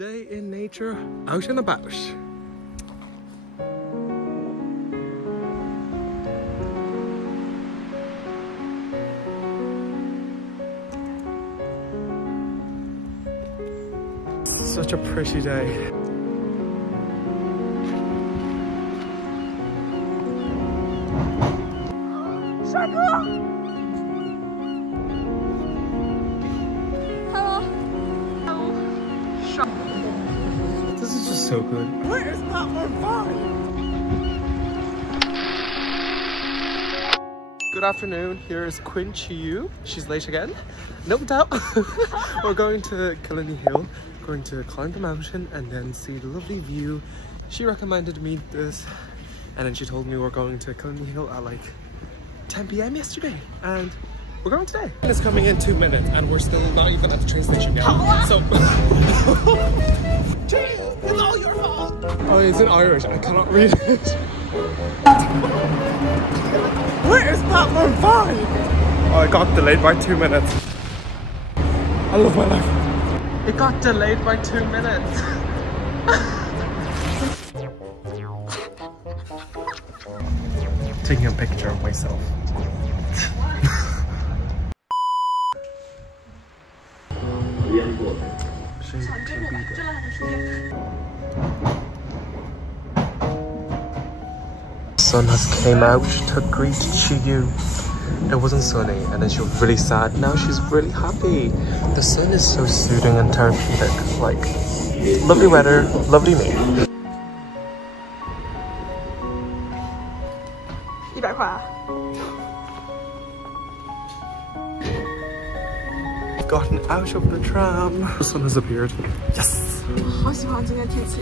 day in nature, out and about. Such a pretty day. This is just so good. Where is platform 5? Good afternoon, here is Qiyu. She's late again, no doubt. We're going to Killiney Hill, going to climb the mountain and then see the lovely view. She recommended me this and then she told me we're going to Killiney Hill at like 10 p.m. yesterday and we're going today. It's coming in 2 minutes and we're still not even at the train station yet. So it's all your fault. Oh, it's in Irish. I cannot read it. Where is platform 5? Oh, I got delayed by 2 minutes. I love my life. It got delayed by 2 minutes. Taking a picture of myself. Sun has came out to greet Qiyu. It wasn't sunny and then she was really sad. Now she's really happy. The sun is so soothing and therapeutic. Like, lovely weather, lovely me. 100块啊 Gotten out of the tram. The sun has appeared. Yes! 好喜欢今天天气。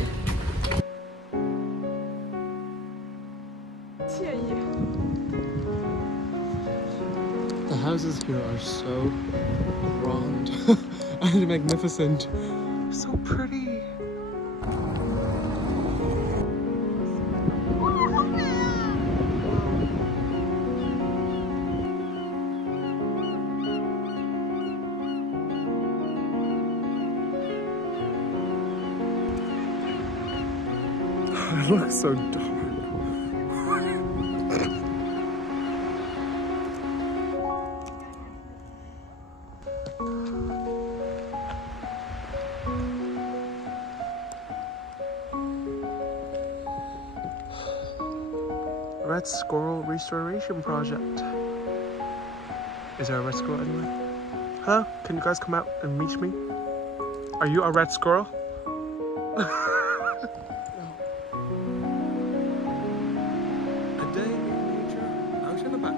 The houses here are so grand and magnificent. So pretty. It looks so dark. Red Squirrel Restoration Project. Is there a red squirrel anywhere? Hello? Can you guys come out and meet me? Are you a red squirrel? A day in nature, out and about.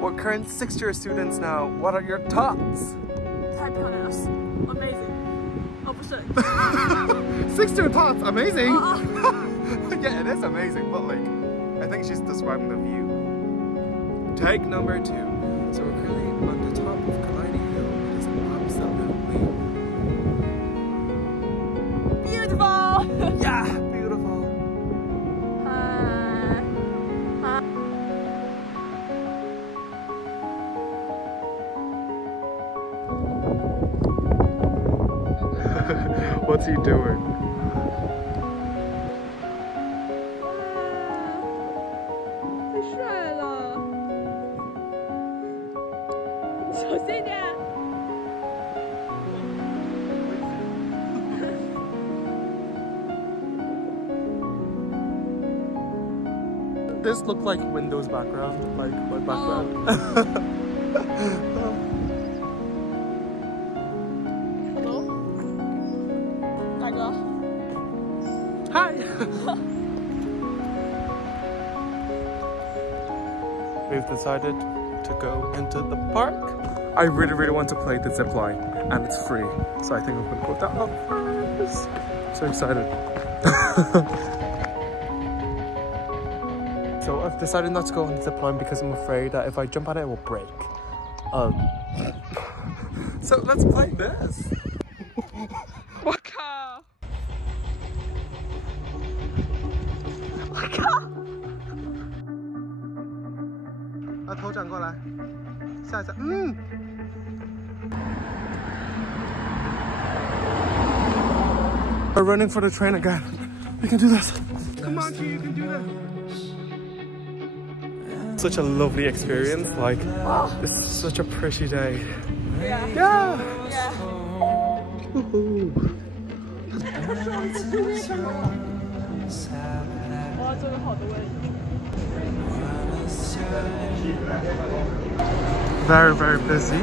We're current 6th-year students now. What are your thoughts? 太漂亮了 ，amazing。哦，不是。 6th-year thoughts, amazing. Yeah, it is amazing, but like, I think she's describing the view. Take number 2. So we're currently on the top of Killiney Hill. It is absolutely beautiful. yeah, beautiful. What's he doing? this look like Windows background, like my background. Hello? Tiger. Hi! We've decided to go into the park. I really want to play the zip line, and it's free. So I think I'm gonna put that up first. So excited. So I've decided not to go on the zip line because I'm afraid that if I jump on it, it will break. So let's play this. Waka! We're running for the train again. We can do this. Come on, Qiyu, you can do this. Such a lovely experience. Like, it's such a pretty day. Yeah. Yeah. Yeah. Woohoo. Very busy.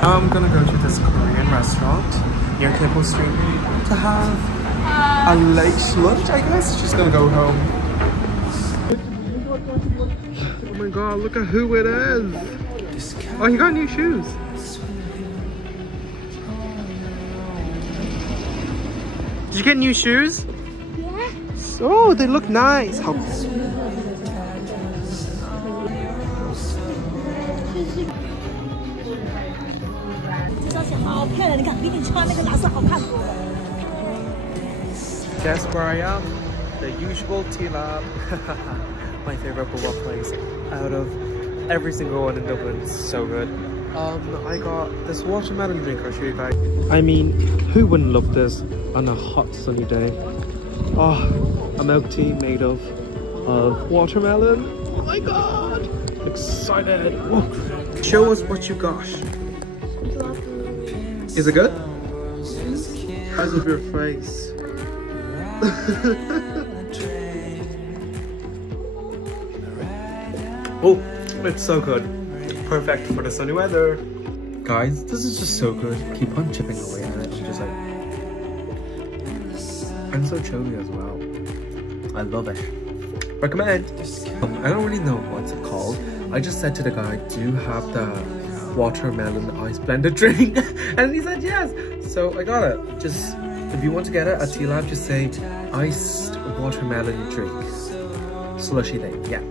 I'm gonna go to this Korean restaurant near Cable Street to have a late lunch, I guess. Just gonna go home. Oh my god, look at who it is. Oh, he got new shoes. Did you get new shoes? Yeah. Oh, they look nice. How Guess where I am? The usual tea lab. My favorite boba place out of every single one in Dublin. It's so good. I got this watermelon drink. I'll show you guys. I mean, who wouldn't love this on a hot sunny day? Oh, a milk tea made of watermelon. Oh my god! Excited. Oh. Show us what you got. Is it good? Eyes of your face. Oh, it's so good. Perfect for the sunny weather. Guys, this is just so good. Keep on chipping away at it. I'm just like, I'm so chilly as well. I love it. Recommend. I don't really know what's it called. I just said to the guy, do you have the watermelon ice blended drink? And he said yes. So I got it. Just, if you want to get it at Tea Lab, just say iced watermelon drink. Slushy thing, yeah.